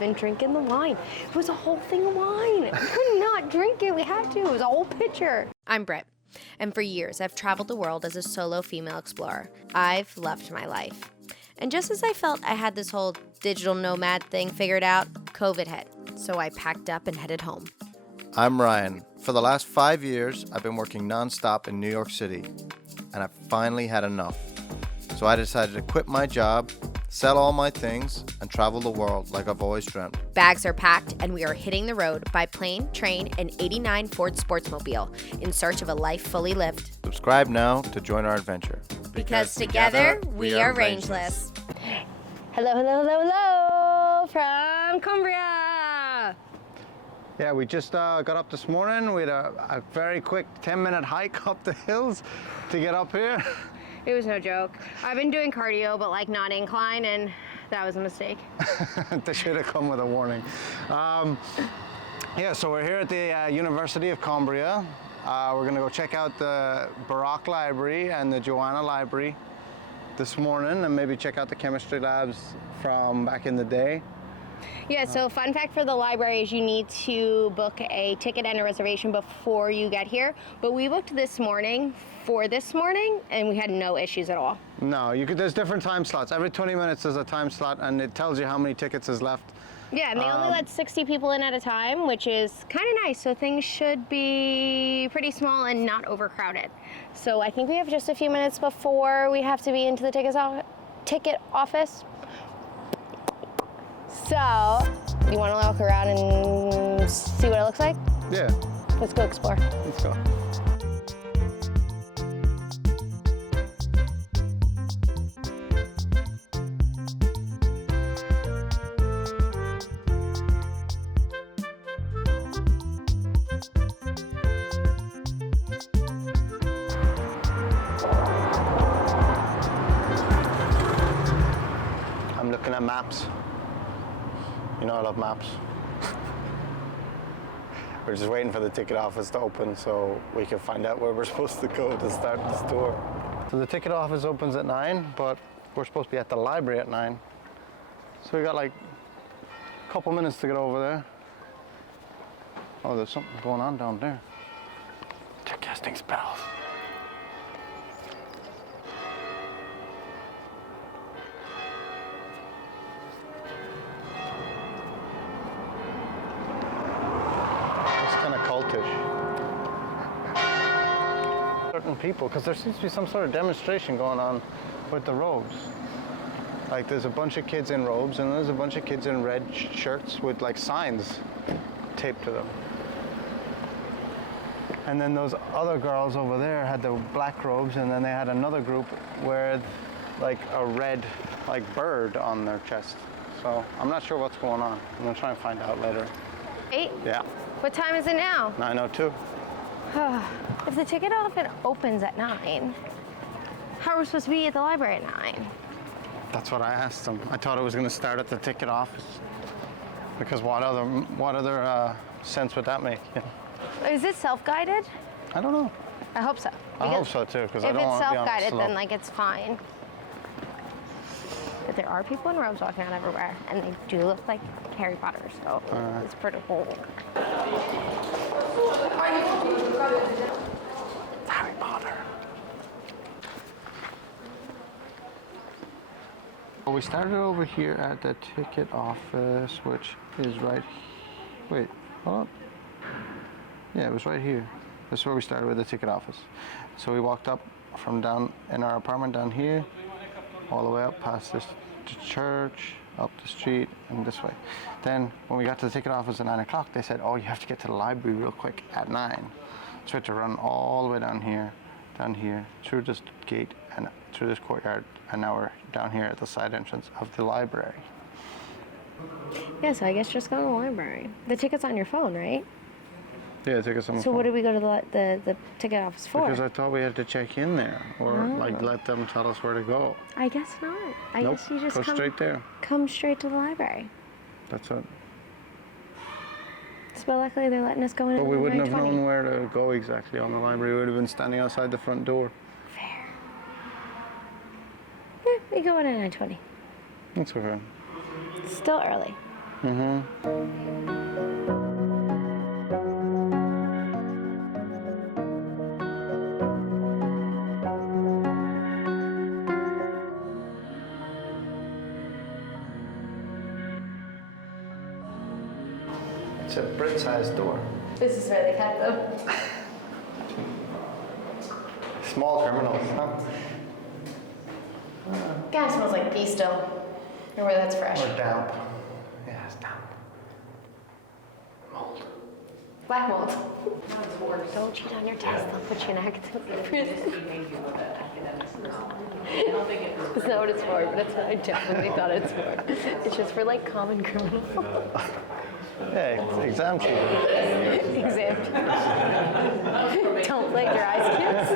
been drinking the wine. It was a whole thing of wine. We could not drink it. We had to. It was a whole pitcher. I'm Britt, and for years I've traveled the world as a solo female explorer. I've loved my life. And just as I felt I had this whole digital nomad thing figured out, COVID hit. So I packed up and headed home. I'm Ryan. For the last 5 years, I've been working nonstop in New York City, and I finally had enough. So I decided to quit my job, sell all my things, and travel the world like I've always dreamt. Bags are packed, and we are hitting the road by plane, train, and 89 Ford Sportsmobile in search of a life fully lived. Subscribe now to join our adventure. Because together, we are Rangless. Hello, hello, hello, hello from Coimbra. Yeah, we just got up this morning. We had a very quick 10-minute hike up the hills to get up here. It was no joke. I've been doing cardio, but like not incline, and that was a mistake. They should have come with a warning. Yeah, so we're here at the University of Coimbra. We're gonna go check out the Baroque Library and the Joanna Library this morning, and maybe check out the chemistry labs from back in the day. Yeah, so fun fact for the library is you need to book a ticket and a reservation before you get here. But we booked this morning for this morning, and we had no issues at all. No, there's different time slots. Every 20 minutes there's a time slot, and it tells you how many tickets is left. Yeah, and they only let 60 people in at a time, which is kind of nice. So things should be pretty small and not overcrowded. So I think we have just a few minutes before we have to be into the ticket office. So, you want to look around and see what it looks like? Yeah. Let's go explore. Let's go. I'm looking at maps. You know I love maps. We're just waiting for the ticket office to open so we can find out where we're supposed to go to start this tour. So the ticket office opens at 9, but we're supposed to be at the library at 9. So we got like a couple minutes to get over there. Oh, there's something going on down there. They're casting spells. Certain people, because there seems to be some sort of demonstration going on with the robes. Like there's a bunch of kids in robes, and there's a bunch of kids in red shirts with like signs taped to them. And then those other girls over there had the black robes, and then they had another group with like a red like bird on their chest. So I'm not sure what's going on. I'm gonna try and find out later. 8? Yeah. What time is it now? 9:02. If the ticket office opens at 9, how are we supposed to be at the library at 9? That's what I asked them. I thought it was going to start at the ticket office. Because what other sense would that make? You know? Is it self-guided? I don't know. I hope so. I hope so too, because I don't want to be on a slope. If it's self-guided, then like it's fine. But there are people in robes walking around everywhere, and they do look like Harry Potter, so it's pretty cool. Harry Potter. Well, we started over here at the ticket office, which is right. Wait, hold on. Yeah, it was right here. This is where we started with the ticket office. So we walked up from down in our apartment down here, all the way up past this church, up the street, and this way. Then when we got to the ticket office at 9 o'clock, they said, oh, you have to get to the library real quick at 9. So we had to run all the way down here, through this gate and through this courtyard, and now we're down here at the side entrance of the library. Yeah, so I guess just go to the library. The ticket's on your phone, right? Yeah, tickets on my So phone. what did we go to the ticket office for? Because I thought we had to check in there, or like let them tell us where to go. I guess not. I Nope, guess you just go straight there. Come straight to the library. That's it. So luckily they're letting us go in. But we wouldn't have 20. known where to go exactly on the library. We would have been standing outside the front door. Fair. Yeah, we go in at 9:20. That's okay. It's still early. It's a Brit-sized door. This is where they kept them. Small criminals, huh? Kind of smells like pee still. Or where that's fresh. Or damp. Yeah, it's damp. Mold. Black mold. Don't cheat on your test. They'll put you in academic prison. That's not what it's for, but that's what I definitely thought it's for. It's just for like common criminals. Yeah, it's exam cheating. Exam. Don't blink your eyes, kids.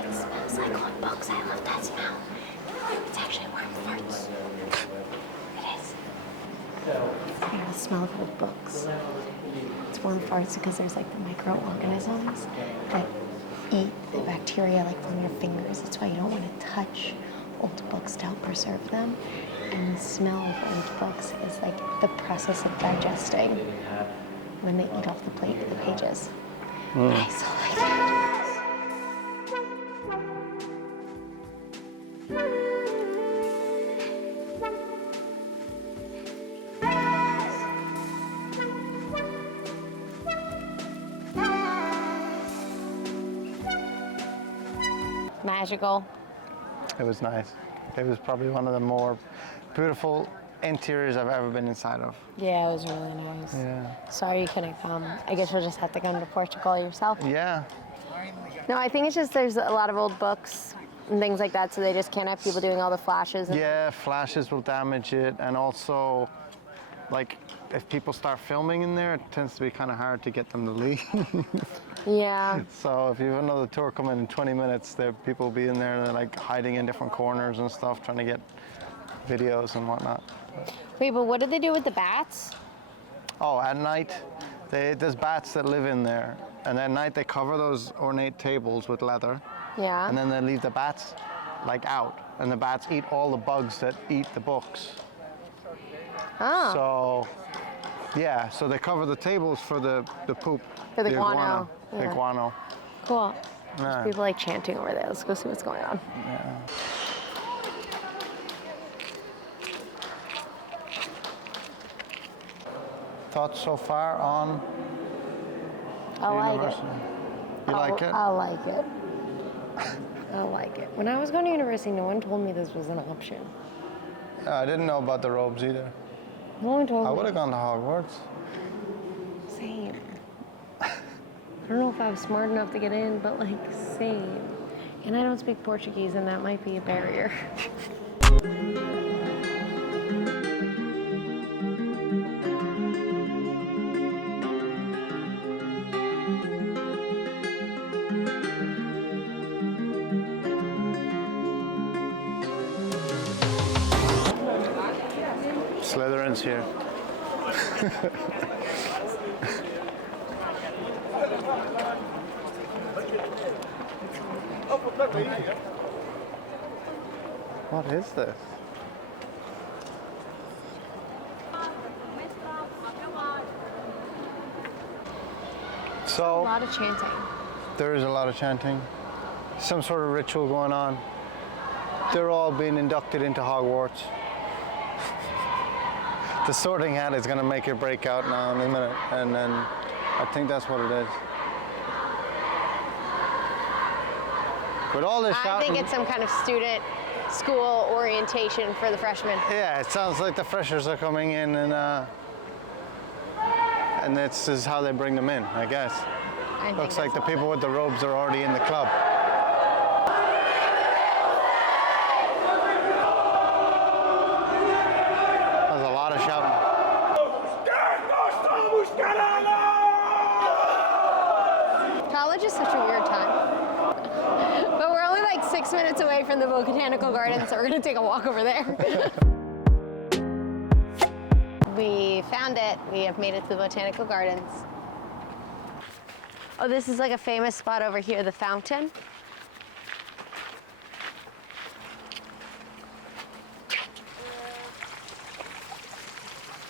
It smells like old books. I love that smell. It's actually warm farts. It is. The smell of old books. It's warm farts because there's like the microorganisms that eat the bacteria like from your fingers. That's why you don't want to touch old books to help preserve them. And the smell of old books is like the process of digesting when they eat off the pages. But I still like it. Magical. It was nice. It was probably one of the more beautiful interiors I've ever been inside of. Yeah, it was really nice. Yeah. Sorry you couldn't come. I guess you'll just have to come to Portugal yourself. Yeah. No, I think it's just there's a lot of old books and things like that, so they just can't have people doing all the flashes. Yeah, flashes will damage it, and also, like, if people start filming in there, it tends to be kind of hard to get them to leave. Yeah. So if you have another tour coming in 20 minutes, people will be in there and they're like hiding in different corners and stuff, trying to get videos and whatnot. Wait, but what did they do with the bats? Oh, at night, there's bats that live in there, and at night they cover those ornate tables with leather. Yeah. And then they leave the bats like out, and the bats eat all the bugs that eat the books. Oh. So, yeah, so they cover the tables for the poop. For the guano. The Yeah. guano. Cool. Yeah. There's people like chanting over there. Let's go see what's going on. Yeah. Thoughts so far on I like university? it. You like it? I like it. I like it. When I was going to university, no one told me this was an option. I didn't know about the robes either. No one told I me. would have gone to Hogwarts. Same. I don't know if I was smart enough to get in, but like, same. And I don't speak Portuguese, and that might be a barrier. Slytherin's here. What is this? So, A lot of chanting. there is a lot of chanting. Some sort of ritual going on. They're all being inducted into Hogwarts. The Sorting Hat is going to make it break out now in a minute, and then I think that's what it is. With all this I shouting, think it's some kind of student school orientation for the freshmen. yeah, it sounds like the freshers are coming in, and this is how they bring them in, I guess. I think Looks like the that's people with the robes are already in the club. There's a lot of shouting. College is such a weird time. But we're only like 6 minutes away from the Botanical Garden, so we're gonna take a walk over there. We found it. We have made it to the Botanical Gardens. Oh, this is like a famous spot over here, the fountain.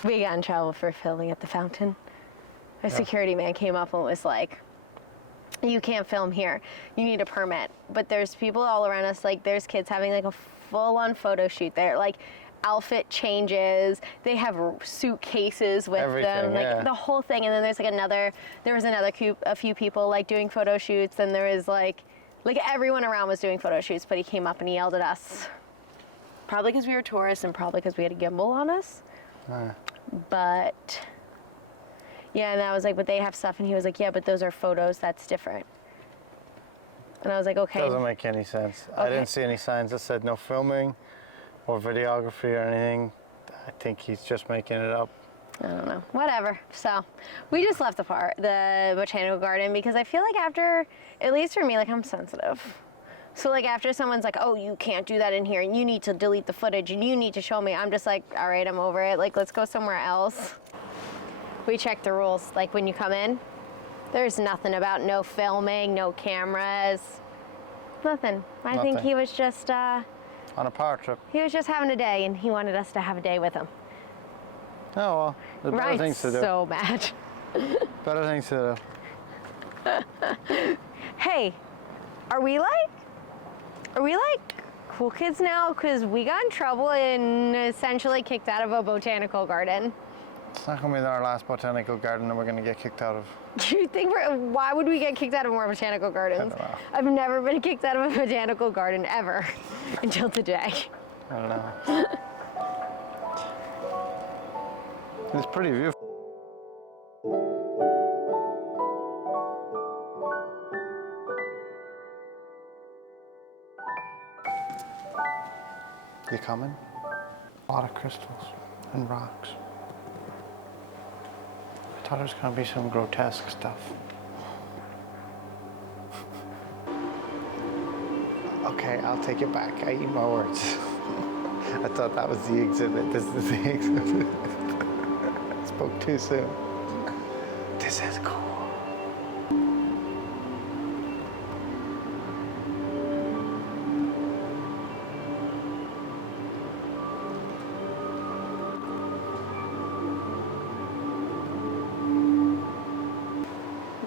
We got in trouble for filming at the fountain. A security man came up and was like, you can't film here. You need a permit. But there's people all around us, like there's kids having like a full-on photo shoot there. Like outfit changes. They have suitcases with them, like the whole thing. And then there's like a few people like doing photo shoots. And there was like everyone around was doing photo shoots, but he came up and he yelled at us. Probably because we were tourists and probably because we had a gimbal on us. But yeah, and I was like, but they have stuff. And he was like, yeah, but those are photos. That's different. And I was like, okay. Doesn't make any sense. Okay. I didn't see any signs that said no filming or videography or anything. I think he's just making it up. I don't know. Whatever. So we just left the botanical garden because I feel like after, at least for me, like I'm sensitive. So like after someone's like, oh, you can't do that in here and you need to delete the footage and you need to show me, I'm just like, all right, I'm over it. Like, let's go somewhere else. We check the rules. Like when you come in, there's nothing about no filming, no cameras, nothing. I think he was just on a power trip. He was just having a day, and he wanted us to have a day with him. Oh well, there's better things to do. So mad. Better things to do. Hey, are we like cool kids now? Because we got in trouble and essentially kicked out of a botanical garden. It's not going to be our last botanical garden that we're going to get kicked out of. Do you think why would we get kicked out of more botanical gardens? I don't know. I've never been kicked out of a botanical garden ever until today. I don't know. It's pretty beautiful. You coming? A lot of crystals and rocks. I thought it was going to be some grotesque stuff. Okay, I'll take it back. I eat my words. I thought that was the exhibit. This is the exhibit. I spoke too soon. This is cool.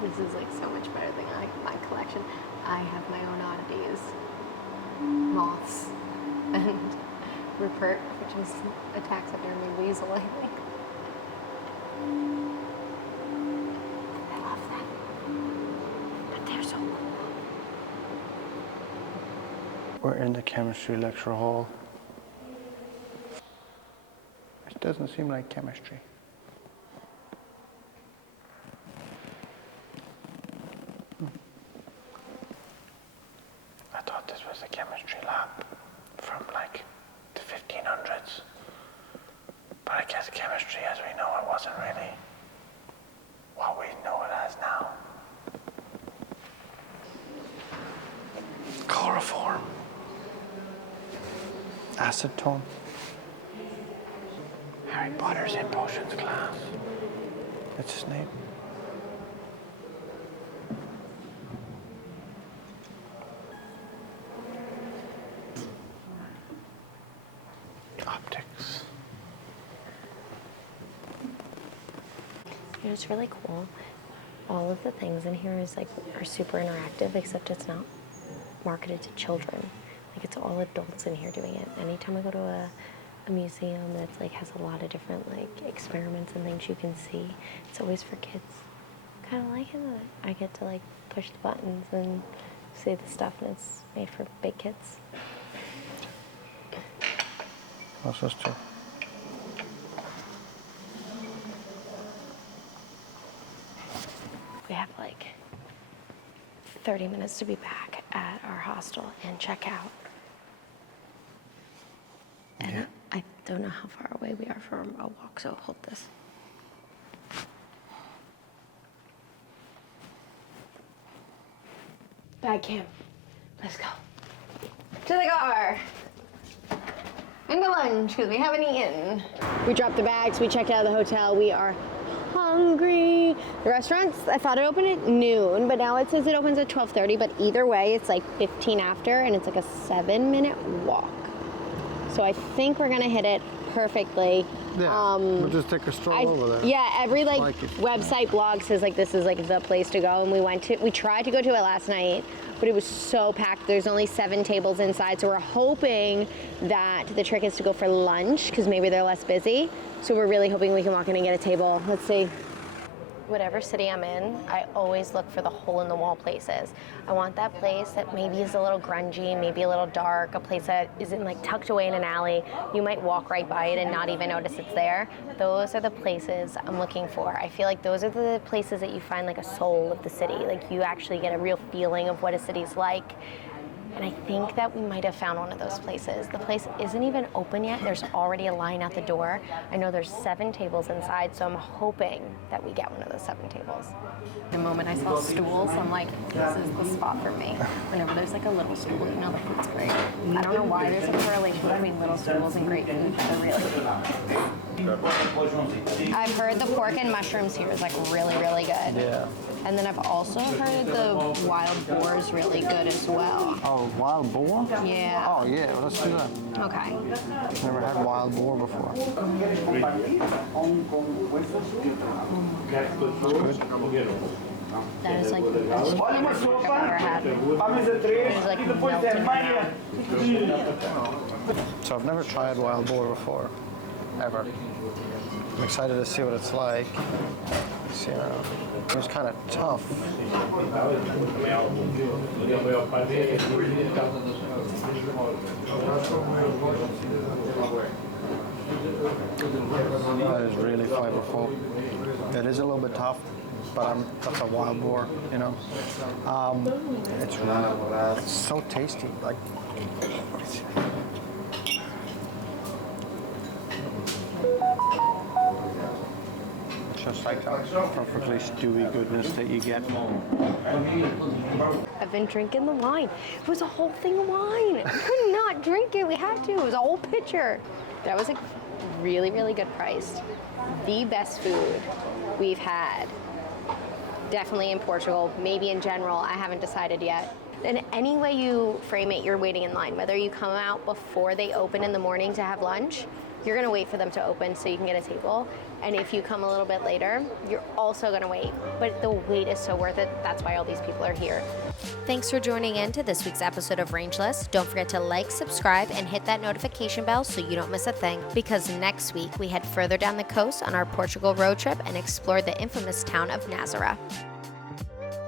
This is like so much better than my collection. I have my own oddities. Moths and Rupert, which is a taxidermy weasel, I think. I love them. But they're so cool. We're in the chemistry lecture hall. It doesn't seem like chemistry. I thought this was a chemistry lab from like the 1500s. But I guess chemistry as we know it wasn't really what we know it as now. Chloroform. Acetone. Harry Potter's in potions class. That's his name. Optics. It's really cool. All of the things in here are super interactive, except it's not marketed to children. Like it's all adults in here doing it. Anytime I go to a museum that's like has a lot of different like experiments and things you can see, it's always for kids. Kind of like it that I get to like push the buttons and see the stuff, and it's made for big kids. What's this too? We have like 30 minutes to be back at our hostel and check out. And yeah. I don't know how far away we are from a walk, so hold this. Bag cam. Let's go. To the car. And go lunch, because we haven't eaten. We dropped the bags, we checked out of the hotel, we are hungry. The restaurants, I thought it opened at noon, but now it says it opens at 12:30, but either way, it's like 15 after, and it's like a 7-minute walk. So I think we're gonna hit it perfectly. Yeah, we'll just take a stroll over there. Yeah, every website blog says this is the place to go, and we tried to go to it last night, but it was so packed. There's only 7 tables inside, so we're hoping that the trick is to go for lunch because maybe they're less busy. So we're really hoping we can walk in and get a table. Let's see. Whatever city I'm in, I always look for the hole-in-the-wall places. I want that place that maybe is a little grungy, maybe a little dark, a place that isn't tucked away in an alley. You might walk right by it and not even notice it's there. Those are the places I'm looking for. I feel like those are the places that you find a soul of the city. You actually get a real feeling of what a city's like. And I think that we might have found one of those places. The place isn't even open yet. There's already a line out the door. I know there's 7 tables inside, so I'm hoping that we get one of those 7 tables. The moment I saw stools, I'm like, this is the spot for me. Whenever there's a little stool, the food's great. I don't know why there's a correlation between little stools and great food, but really. I've heard the pork and mushrooms here is really, really good. Yeah. And then I've also heard the wild boar is really good as well. Oh, wild boar? Yeah. Oh, yeah, well, let's do that. Okay. Never had wild boar before. It's good. That is the best pork I've ever had. It is melted in my mouth. So I've never tried wild boar before, ever. I'm excited to see what it's like. It was kind of tough. That is really flavorful. It is a little bit tough, but that's a wild boar, It's so tasty. Just that perfectly stewy goodness that you get. I've been drinking the wine. It was a whole thing of wine. I could not drink it. We had to. It was a whole pitcher. That was really, really good price. The best food we've had. Definitely in Portugal, maybe in general. I haven't decided yet. And any way you frame it, you're waiting in line. Whether you come out before they open in the morning to have lunch, you're gonna wait for them to open so you can get a table. And if you come a little bit later, you're also gonna wait. But the wait is so worth it. That's why all these people are here. Thanks for joining in to this week's episode of Rangeless. Don't forget to like, subscribe, and hit that notification bell so you don't miss a thing. Because next week, we head further down the coast on our Portugal road trip and explore the infamous town of Nazaré.